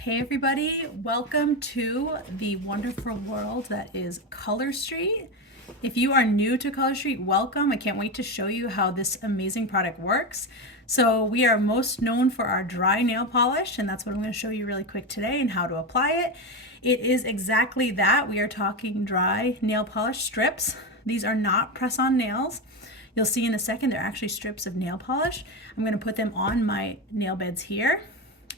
Hey everybody, welcome to the wonderful world that is Color Street. If you are new to Color Street, welcome. I can't wait to show you how this amazing product works. So we are most known for our dry nail polish, and that's what I'm going to show you really quick today and how to apply it. It is exactly that. We are talking dry nail polish strips. These are not press-on nails. You'll see in a second they're actually strips of nail polish. I'm going to put them on my nail beds here,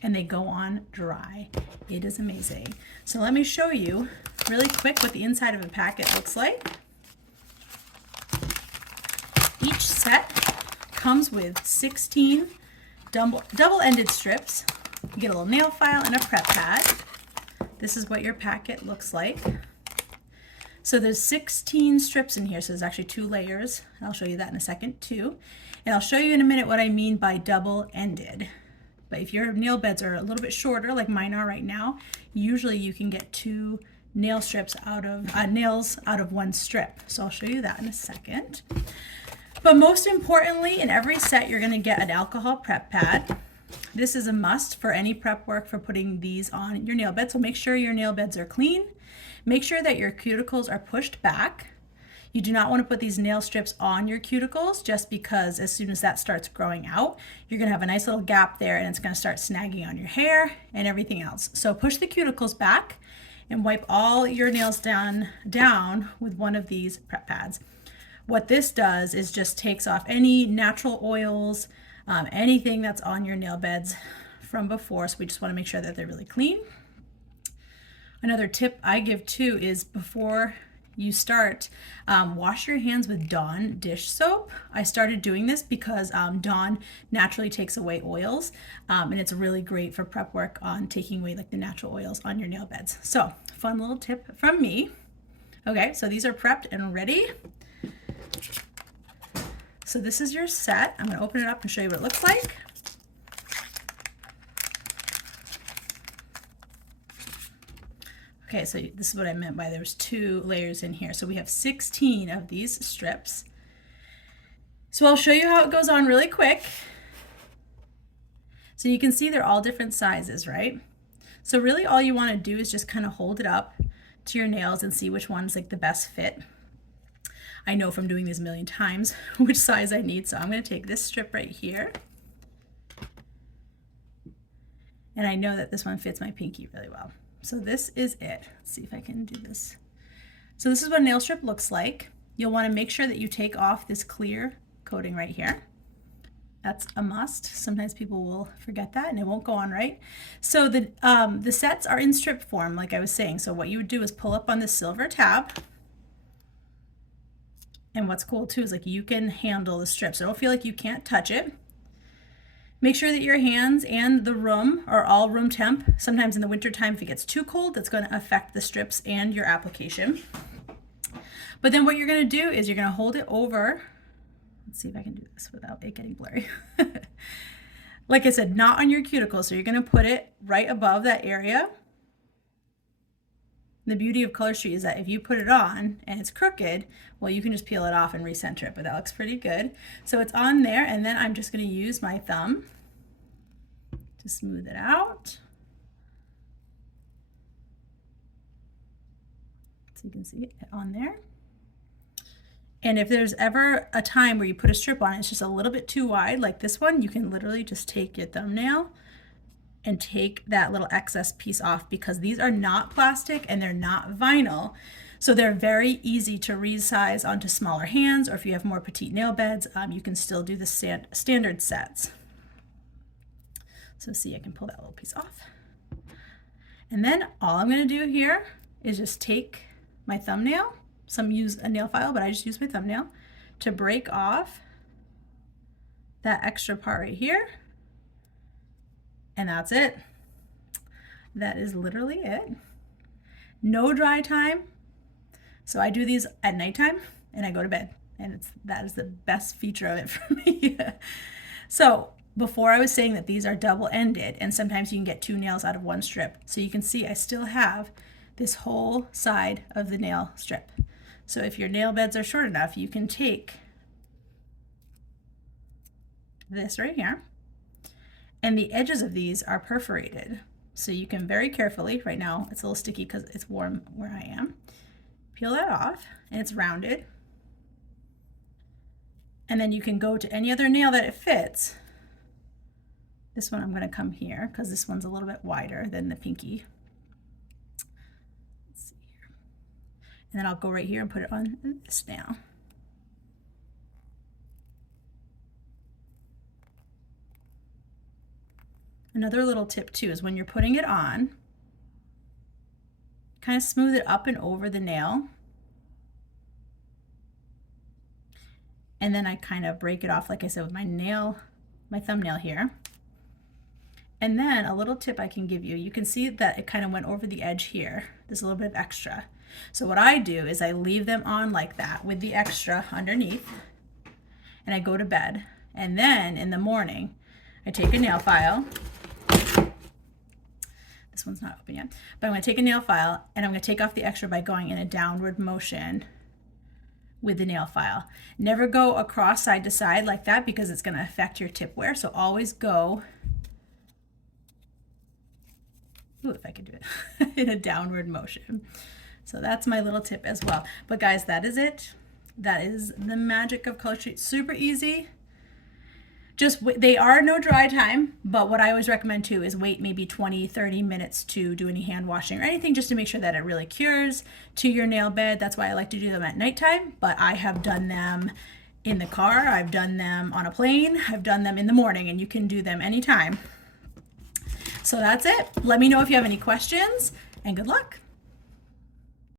and they go on dry. It is amazing. So let me show you really quick what the inside of a packet looks like. Each set comes with 16 double-ended strips. You get a little nail file and a prep pad. This is what your packet looks like. So there's 16 strips in here, so there's actually 2 layers. I'll show you that in a second too. And I'll show you in a minute what I mean by double-ended. But if your nail beds are a little bit shorter, like mine are right now, usually you can get 2 nail strips out of nails out of 1 strip. So I'll show you that in a second. But most importantly, in every set, you're going to get an alcohol prep pad. This is a must for any prep work for putting these on your nail bed. So make sure your nail beds are clean. Make sure that your cuticles are pushed back. You do not want to put these nail strips on your cuticles just because as soon as that starts growing out, you're going to have a nice little gap there and it's going to start snagging on your hair and everything else. So push the cuticles back and wipe all your nails down with one of these prep pads. What this does is just takes off any natural oils, anything that's on your nail beds from before. So we just want to make sure that they're really clean. Another tip I give too is before you start, wash your hands with Dawn dish soap. I started doing this because Dawn naturally takes away oils, and it's really great for prep work on taking away like the natural oils on your nail beds. So fun little tip from me. Okay, so these are prepped and ready. So this is your set. I'm going to open it up and show you what it looks like. Okay, so this is what I meant by there's 2 layers in here. So we have 16 of these strips. So I'll show you how it goes on really quick. So you can see they're all different sizes, right? So really all you want to do is just kind of hold it up to your nails and see which one's like the best fit. I know from doing these a million times which size I need. So I'm going to take this strip right here. And I know that this one fits my pinky really well. So this is it. Let's see if I can do this. So this is what a nail strip looks like. You'll want to make sure that you take off this clear coating right here. That's a must. Sometimes people will forget that and it won't go on right. So the sets are in strip form, like I was saying. So what you would do is pull up on the silver tab. And what's cool too is like you can handle the strips. So don't feel like you can't touch it. Make sure that your hands and the room are all room temp. Sometimes in the winter time, if it gets too cold, that's going to affect the strips and your application. But then what you're going to do is you're going to hold it over. Let's see if I can do this without it getting blurry. Like I said, not on your cuticle. So you're going to put it right above that area. The beauty of Color Street is that if you put it on and it's crooked, well, you can just peel it off and recenter it, but that looks pretty good. So it's on there, and then I'm just going to use my thumb to smooth it out. So you can see it on there. And if there's ever a time where you put a strip on, it's just a little bit too wide, like this one, you can literally just take your thumbnail and take that little excess piece off because these are not plastic and they're not vinyl. So they're very easy to resize onto smaller hands, or if you have more petite nail beds, you can still do the standard sets. So see, I can pull that little piece off. And then all I'm gonna do here is just take my thumbnail. Some use a nail file, but I just use my thumbnail to break off that extra part right here. And that's it. That is literally it. No dry time. So I do these at nighttime and I go to bed, and that is the best feature of it for me. So before I was saying that these are double-ended, and sometimes you can get 2 nails out of 1 strip. So you can see I still have this whole side of the nail strip. So if your nail beds are short enough, you can take this right here, and the edges of these are perforated. So you can very carefully, right now it's a little sticky because it's warm where I am, peel that off, and it's rounded. And then you can go to any other nail that it fits. This one I'm going to come here because this one's a little bit wider than the pinky. Let's see here. And then I'll go right here and put it on this nail. Another little tip too is when you're putting it on, kind of smooth it up and over the nail. And then I kind of break it off, like I said, with my thumbnail here. And then a little tip I can give you, you can see that it kind of went over the edge here. There's a little bit of extra. So what I do is I leave them on like that with the extra underneath, and I go to bed. And then in the morning, I take a nail file. This one's not open yet, but I'm going to take a nail file and I'm going to take off the extra by going in a downward motion with the nail file. Never go across side to side like that because it's going to affect your tip wear. So always go, ooh, if I could do it, in a downward motion. So that's my little tip as well. But guys, that is it. That is the magic of Color Street. Super easy. Just, they are no dry time, but what I always recommend too is wait maybe 20-30 minutes to do any hand washing or anything, just to make sure that it really cures to your nail bed. That's why I like to do them at nighttime, but I have done them in the car, I've done them on a plane, I've done them in the morning, and you can do them anytime. So that's it. Let me know if you have any questions, and good luck.